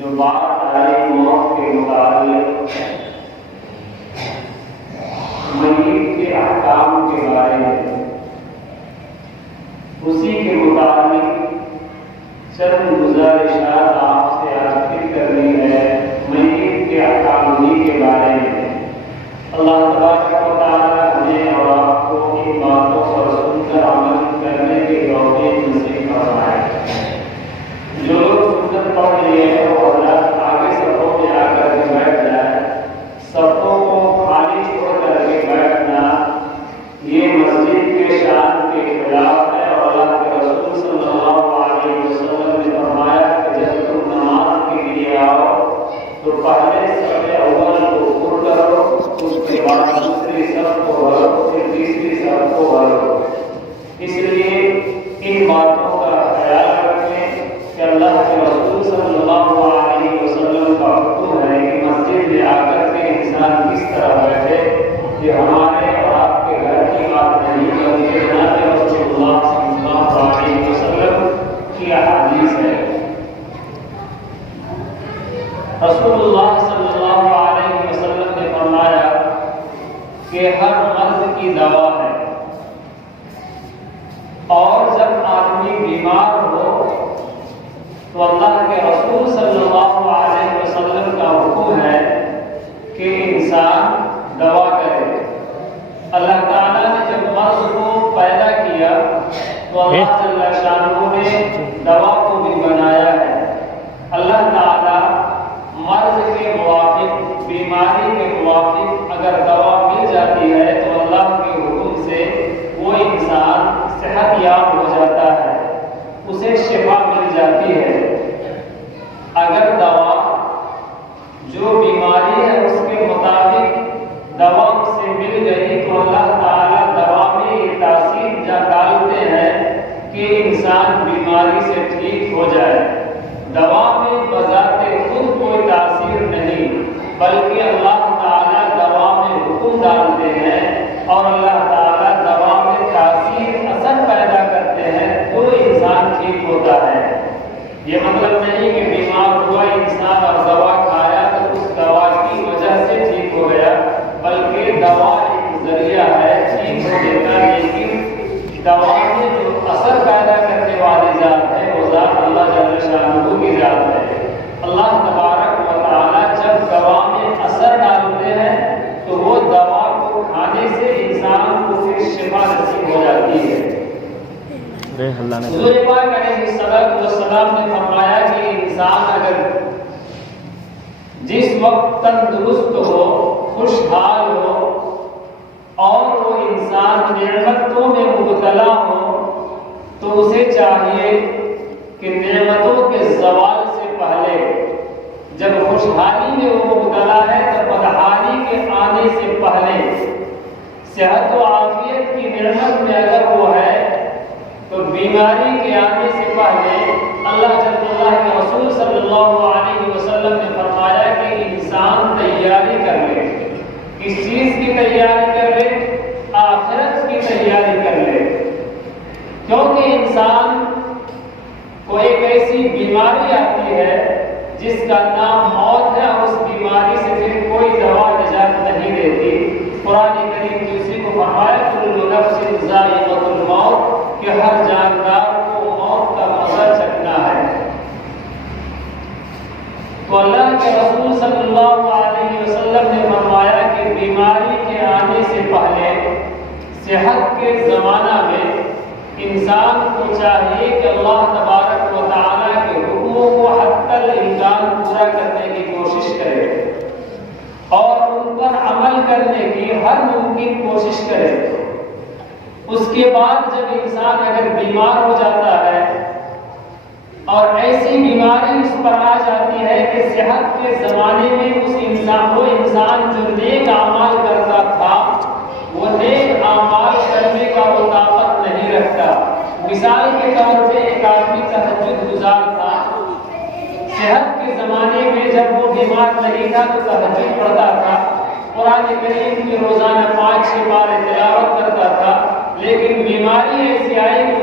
جو بات آئی موت کے متعلق میت کے احکام کے بارے میں، اسی کے متعلق چند گزارشات آپ سے عرض کرنی ہے۔ میت کے احکام کے بارے میں اللہ تبارک و تعالیٰ ہمیں اور آپ کو ان باتوں پر سن کر عمل کرنے کی توفیق نصیب فرمائے۔ جو لوگ سنت پڑھ لیے ہیں وہ حضرات آگے صفوں میں آ کر کے بیٹھ جائیں۔ صفوں کو خالی چھوڑ کر کے بیٹھنا یہ مسجد کے شان کے خلاف ہے، اور اللہ کے رسول صلی اللہ علیہ وسلم نے فرمایا کہ جب تم نماز کے لیے آؤ تو پہلے صف اول کو پر کرو، اس کے بعد دوسری صف کو بھرو، پھر تیسری صف کو بھرو۔ اس لیے ان باتوں کا خیال رکھیں کہ اللہ کے رسول صلی اللہ علیہ وسلم کا حکم ہے کہ مسجد میں آ کر کے انسان کس طرح بیٹھے۔ یہ ہمارے اور آپ کے گھر کی بات نہیں بلکہ جناب رسول اللہ صلی اللہ علیہ وسلم کی احادیث ہے۔ رسول اللہ صلی اللہ علیہ وسلم نے فرمایا کہ ہر مرض کی دوا ہے، اور جب آدمی بیمار ہو تو اللہ کے رسول صلی اللہ علیہ وسلم کا حکم ہے کہ انسان دوا کرے۔ اللہ تعالیٰ نے جب مرض کو پیدا کیا تو اللہ جل شانہ نے دوا کو بھی بنایا ہے۔ اللہ تعالیٰ مرض کے موافق، بیماری کے موافق اگر دوا مل جاتی ہے تو اللہ کے حکم سے وہ انسان صحت یاب ہو جاتا ہے، اسے شفا مل جاتی ہے۔ اگر دوا جو بیماری ہے اس کے مطابق دوا سے مل گئی تو اللہ تعالیٰ دوا میں یہ تاثیر ڈالتے ہیں کہ انسان بیماری سے ٹھیک ہو جائے۔ دوا میں بذات خود کوئی تاثیر نہیں، بلکہ اللہ تعالیٰ دوا میں حکم ڈالتے ہیں اور اللہ تعالیٰ دوا میں تاثیر اثر پیدا کرتے ہیں تو انسان ٹھیک ہوتا ہے۔ یہ مطلب نہیں کہ بیمار ہوا انسان اور دوا کھایا تو اس دوا کی وجہ سے ٹھیک ہو گیا، بلکہ دوا ایک ذریعہ ہے ٹھیک ہونے کا، لیکن دوا میں جو اثر پیدا کرنے والی ذات ہے وہ ذات اللہ جل شانہ کی ذات ہے۔ اللہ تبارک و تعالیٰ جب دوا میں اثر ڈالتے ہیں تو وہ دوا کو کھانے سے انسان کو پھر شفا نصیب ہو جاتی ہے۔ حضور پاک علیہ السلام نے فرمایا کہ انسان اگر جس وقت تندرست ہو، خوشحال ہو اور وہ انسان نعمتوں میں مبتلا ہو تو اسے چاہیے کہ نعمتوں کے زوال سے پہلے، جب خوشحالی میں وہ مبتلا ہے تو بدحالی کے آنے سے پہلے، صحت و عافیت کی نعمت میں اگر وہ ہے تو بیماری کے آنے سے پہلے اللہ کے رسول صلی اللہ علیہ وسلم نے فرمایا کہ انسان تیاری کر لے۔ کس چیز کی تیاری کر لے؟ آخرت کی تیاری کر لے، کیونکہ انسان کو ایک ایسی بیماری آتی ہے جس کا نام موت ہے، اور اس بیماری سے پھر کوئی دوا نجات نہیں دیتی۔ قرآن کریم نے اسی کو فرمایا کل نفس ذائقۃ الموت، کہ ہر جاندار کو موت کا مزہ چکھنا ہے۔ تو اللہ کے رسول صلی اللہ علیہ وسلم نے فرمایا کہ بیماری کے آنے سے پہلے صحت کے زمانہ میں انسان کو چاہیے کہ اللہ تبارک و تعالیٰ کے حکموں کو حتی الامکان پورا کرنے کی کوشش کرے اور ان پر عمل کرنے کی ہر ممکن کوشش کرے۔ اس کے بعد جب انسان اگر بیمار ہو جاتا ہے اور ایسی بیماری اس پر آ جاتی ہے کہ صحت کے زمانے میں اس انسان جو نیک اعمال کرتا تھا وہ نیک اعمال کرنے کا وہ طاقت نہیں رکھتا۔ مثال کے طور پہ ایک آدمی تہجد گزار تھا، صحت کے زمانے میں جب وہ بیمار نہیں تھا تو تہجد پڑھتا تھا، قرآن کریم کی روزانہ 5-6 بار تلاوت کرتا تھا، لیکن بیماری ایسی آئی کہ